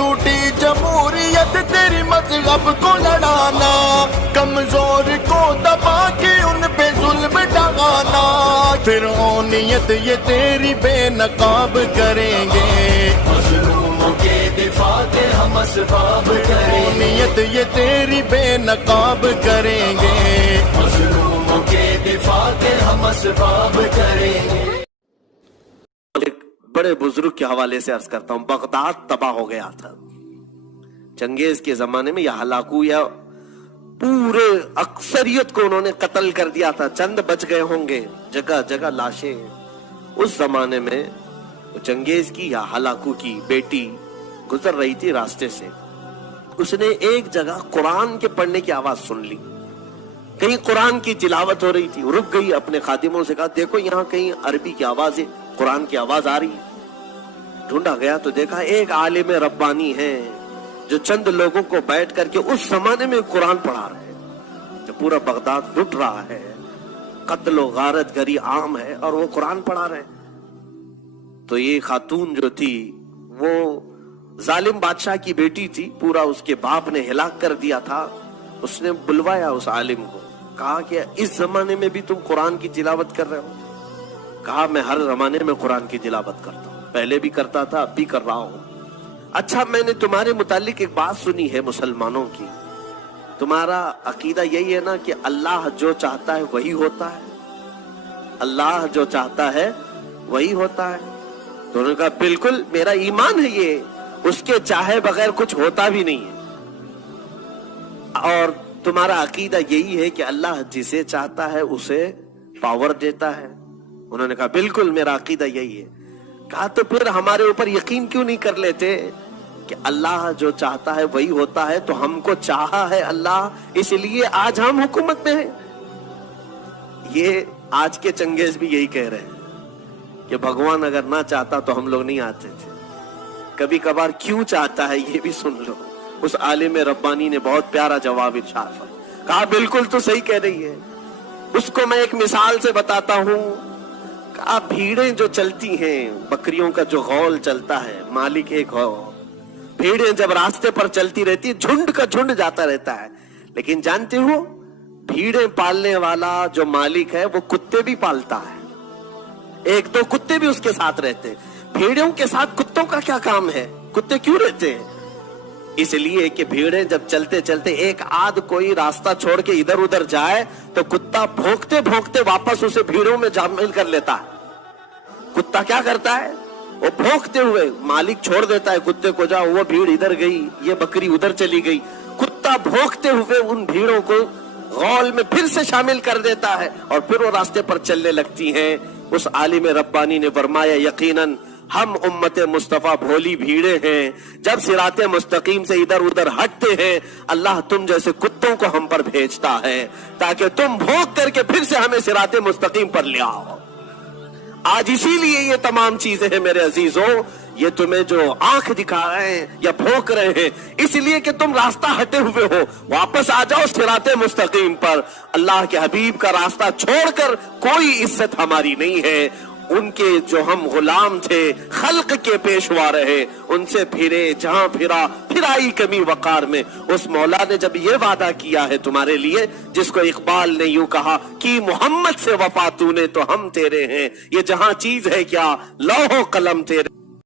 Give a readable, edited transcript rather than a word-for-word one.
झूठी जमहूरियत तेरी मजहब को लड़ाना, कमजोर को दबा के उन पे जुल्म ढाना, फिरौनियत ये तेरी बेनकाब करेंगे, मज़लूमों के दिफा के हम असबाब करेंगे, फिरौनियत ये तेरी बेनकाब करेंगे, मज़लूमों के दिफा के हम असबाब करेंगे। बड़े बुजुर्ग के हवाले से अर्ज करता हूं, बगदाद तबाह हो गया था चंगेज के जमाने में। यह हलाकू या पूरे अक्सरियत को उन्होंने कत्ल कर दिया था, चंद बच गए होंगे, जगह जगह लाशें। उस जमाने में चंगेज की या हलाकू की बेटी गुजर रही थी रास्ते से, उसने एक जगह कुरान के पढ़ने की आवाज सुन ली, कहीं कुरान की तिलावत हो रही थी, रुक गई, अपने खादिमों से कहा देखो यहाँ कहीं अरबी की आवाज है, कुरान की आवाज आ रही है। ढूंढा गया तो देखा एक आलिम रब्बानी है जो चंद लोगों को बैठ करके उस जमाने में कुरान पढ़ा रहे हैं, जो पूरा बगदाद लुट रहा है, कत्ल गारत गरी आम है और वो कुरान पढ़ा रहे हैं। तो ये खातून जो थी वो जालिम बादशाह की बेटी थी, पूरा उसके बाप ने हिलाक कर दिया था। उसने बुलवाया उस आलिम को, कहा कि इस जमाने में भी तुम कुरान की तिलावत कर रहे हो? कहा मैं हर जमाने में कुरान की तिलावत करता हूं, पहले भी करता था, अब भी कर रहा हूं। अच्छा, मैंने तुम्हारे मुतालिक एक बात सुनी है मुसलमानों की, तुम्हारा अकीदा यही है ना कि अल्लाह जो चाहता है वही होता है, अल्लाह जो चाहता है वही होता है। तो उन्होंने कहा बिल्कुल मेरा ईमान है ये, उसके चाहे बगैर कुछ होता भी नहीं है, और तुम्हारा अकीदा यही है कि अल्लाह जिसे चाहता है उसे पावर देता है। उन्होंने कहा बिल्कुल मेरा अकीदा यही है। कहा तो फिर हमारे ऊपर यकीन क्यों नहीं कर लेते कि अल्लाह जो चाहता है वही होता है, तो हमको चाहा है अल्लाह इसलिए आज हम हुकूमत में हैं। ये आज के चंगेज भी यही कह रहे हैं कि भगवान अगर ना चाहता तो हम लोग नहीं आते थे। कभी कभार क्यों चाहता है ये भी सुन लो। उस आलिम रब्बानी ने बहुत प्यारा जवाब इरशाद फरमाया, कहा बिल्कुल तो सही कह रही है। उसको मैं एक मिसाल से बताता हूं। कहा भीड़ें जो चलती हैं, बकरियों का जो गौल चलता है, मालिक एक हो, भीड़ें जब रास्ते पर चलती रहती है, झुंड का झुंड जाता रहता है, लेकिन जानते हो भीड़ें पालने वाला जो मालिक है वो कुत्ते भी पालता है, एक दो कुत्ते भी उसके साथ रहते हैं। भीड़ों के साथ कुत्तों का क्या काम है? कुत्ते क्यों रहते हैं? इसलिए कि भीड़ें जब चलते चलते एक आध कोई रास्ता छोड़ के इधर उधर जाए तो कुत्ता भौंकते भौंकते वापस उसे भीड़ों में शामिल कर लेता है। कुत्ता क्या करता है? वो भौंकते हुए मालिक छोड़ देता है कुत्ते को, जाओ वो भीड़ इधर गई, ये बकरी उधर चली गई। कुत्ता भौंकते हुए उन भीड़ों को गौल में फिर से शामिल कर देता है और फिर वो रास्ते पर चलने लगती हैं। उस आलिम रब्बानी ने फरमाया यकीनन हम उम्मत मुस्तफा भोली भीड़े हैं, जब सिराते मुस्तकीम से इधर उधर हटते हैं अल्लाह तुम जैसे कुत्तों को हम पर भेजता है ताकि तुम भौंक करके फिर से हमें सिराते मुस्तकीम पर ले आओ। आज इसीलिए ये तमाम चीजें हैं मेरे अजीजों, ये तुम्हें जो आंख दिखा रहे हैं या भौंक रहे हैं इसलिए कि तुम रास्ता हटे हुए हो, वापस आ जाओ सिराते मुस्तकीम पर। अल्लाह के हबीब का रास्ता छोड़कर कोई इज्जत हमारी नहीं है। उनके जो हम गुलाम थे, खल्क के पेशवा रहे, उनसे फिरे जहां फिरा फिराई कमी वकार में। उस मौला ने जब ये वादा किया है तुम्हारे लिए, जिसको इकबाल ने यूं कहा कि मोहम्मद से वफा तूने तो हम तेरे हैं, ये जहां चीज है क्या लौहो कलम तेरे